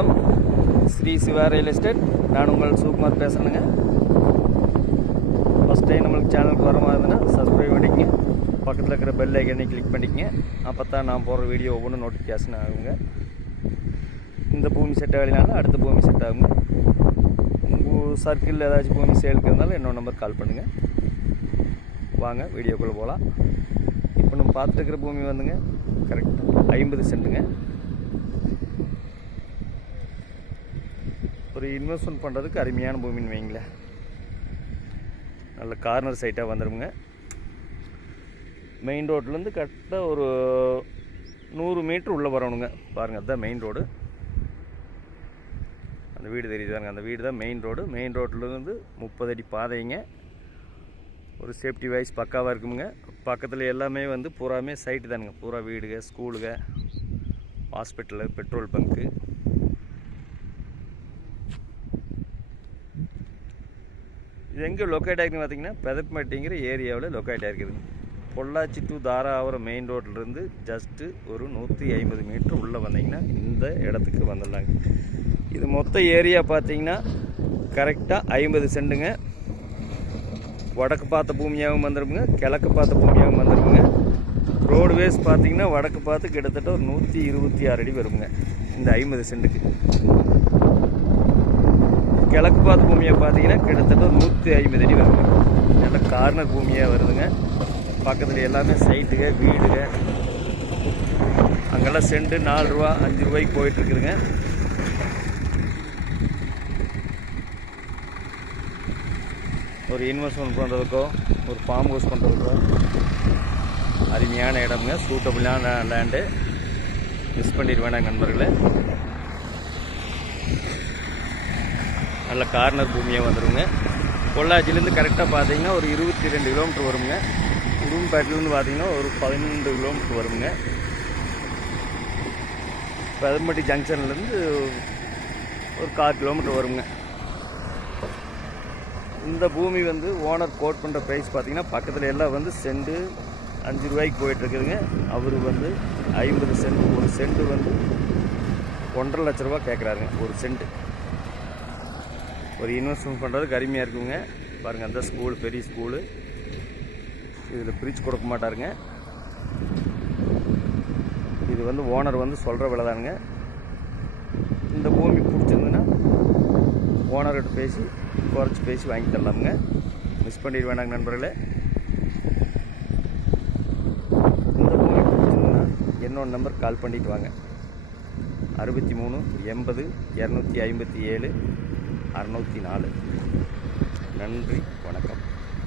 வணக்கம். Shri Siva real estate. நான் உங்கள் சுகுமார் பேசுகிறேங்க. ஃபஸ்ட் டைம் நம்மளுக்கு சேனலுக்கு வர மாதிரி இருந்ததுன்னா சப்ஸ்கிரைப் பண்ணிக்கங்க. பக்கத்தில் இருக்கிற பெல் ஐக்கனை கிளிக் பண்ணிக்கங்க. அப்போ தான் நான் போடுற வீடியோ ஒவ்வொன்றும் நோட்டிஃபிகேஷன் ஆகுங்க. இந்த பூமி செட் ஆகலைனாலும் அடுத்த பூமி செட் ஆகுங்க. உங்கள் சர்க்கிளில் ஏதாச்சும் பூமி சேலுக்கு இருந்தாலும் என்னோட நம்பர் கால் பண்ணுங்கள். வாங்க வீடியோக்குள்ளே போகலாம். இப்போ நம்ம பார்த்துட்டு இருக்கிற பூமி வந்துங்க கரெக்டாக 50 சென்ட்டுங்க. ஒரு இன்வெஸ்ட்மெண்ட் பண்ணுறதுக்கு அருமையான பூமின்னு வைங்களேன். நல்ல கார்னர் சைட்டாக வந்துடுங்க. மெயின் ரோட்லேருந்து கரெக்டாக ஒரு 100 மீட்ரு உள்ளே வரணுங்க. பாருங்கள், அதுதான் மெயின் ரோடு. அந்த வீடு தெரியுதாங்க, அந்த வீடு தான் மெயின் ரோடு. மெயின் ரோட்லேருந்து 30 அடி பாதைங்க. ஒரு சேஃப்டி வைஸ் பக்காவாக இருக்குங்க. பக்கத்தில் எல்லாமே வந்து பூராமே சைட்டு தானுங்க. பூரா வீடுங்க, ஸ்கூலுங்க, ஹாஸ்பிட்டலு, பெட்ரோல் பங்க்கு. இது எங்கே லொக்கேட் ஆகிருக்குன்னு பார்த்தீங்கன்னா பெதப்பட்டிங்கிற ஏரியாவில் லொக்கேட் ஆகிருக்குதுங்க. பொள்ளாச்சி டு தாராபுரம் மெயின் ரோட்லேருந்து ஜஸ்ட்டு ஒரு 150 மீட்ரு உள்ளே வந்தீங்கன்னா இந்த இடத்துக்கு வந்துடலாங்க. இது மொத்த ஏரியா பார்த்தீங்கன்னா கரெக்டாக 50 சென்ட்டுங்க. வடக்கு பார்த்த பூமியாகவும் வந்துடுங்க, கிழக்கு பார்த்த பூமியாகவும் வந்துடுங்க. ரோடுவேஸ் பார்த்தீங்கன்னா வடக்கு பார்த்து கிட்டத்தட்ட ஒரு 126 அடி வருங்க இந்த 50 சென்ட்டுக்கு. கிழக்கு பார்த்த பூமியை பார்த்தீங்கன்னா கிட்டத்தட்ட ஒரு 150 அடி வருங்க. நல்ல கார்னர் பூமியாக வருதுங்க. பக்கத்தில் எல்லாமே சைட்டுங்க, வீடுங்க. அங்கெல்லாம் சென்ட்டு 4 ரூபா 5 ரூபாய்க்கு போயிட்டுருக்குதுங்க. ஒரு இன்வெஸ்ட்மெண்ட் பண்ணுறதுக்கோ ஒரு ஃபார்ம் ஹவுஸ் பண்ணுறதுக்கோ அருமையான இடம்ங்க. சூட்டபுளான லேண்டு. மிஸ் பண்ணிட்டு வேணாங்க நண்பர்களே. நல்ல கார்னர் பூமியாக வந்துடுங்க. பொள்ளாச்சிலேருந்து கரெக்டாக பார்த்தீங்கன்னா ஒரு 22 கிலோமீட்டர் வருங்க. உடும்பேட்டிலேருந்து பார்த்தீங்கன்னா ஒரு 12 கிலோமீட்டர் வருங்க. பெதம்பட்டி ஜங்ஷன்லேருந்து ஒரு 4 கிலோமீட்டர் வருங்க. இந்த பூமி வந்து ஓனர் கோட் பண்ணுற ப்ரைஸ் பார்த்தீங்கன்னா பக்கத்தில் எல்லாம் வந்து சென்ட்டு 5 ரூபாய்க்கு போயிட்டுருக்குதுங்க. அவர் வந்து 50 சென்ட், ஒரு சென்ட்டு வந்து 1.5 லட்ச ரூபா கேட்குறாருங்க ஒரு சென்ட்டு. ஒரு இன்வெஸ்ட்மெண்ட் பண்ணுறதுக்கு அருமையாக இருக்குங்க. பாருங்கள், அந்த ஸ்கூலு பெரிய ஸ்கூலு. இதில் பிரித்து கொடுக்க மாட்டாருங்க. இது வந்து ஓனர் வந்து சொல்கிற விலை தானுங்க. இந்த பூமி பிடிச்சிருந்துன்னா ஓனர்கிட்ட பேசி குறைச்சி பேசி வாங்கி தரலாமுங்க. மிஸ் பண்ணிட்டு வேணாங்க நண்பர்களே. இந்த பூமி பிடிச்சிருந்துன்னா என்னோட நம்பர் கால் பண்ணிட்டு வாங்க. 63 80 257 604. நன்றி, வணக்கம்.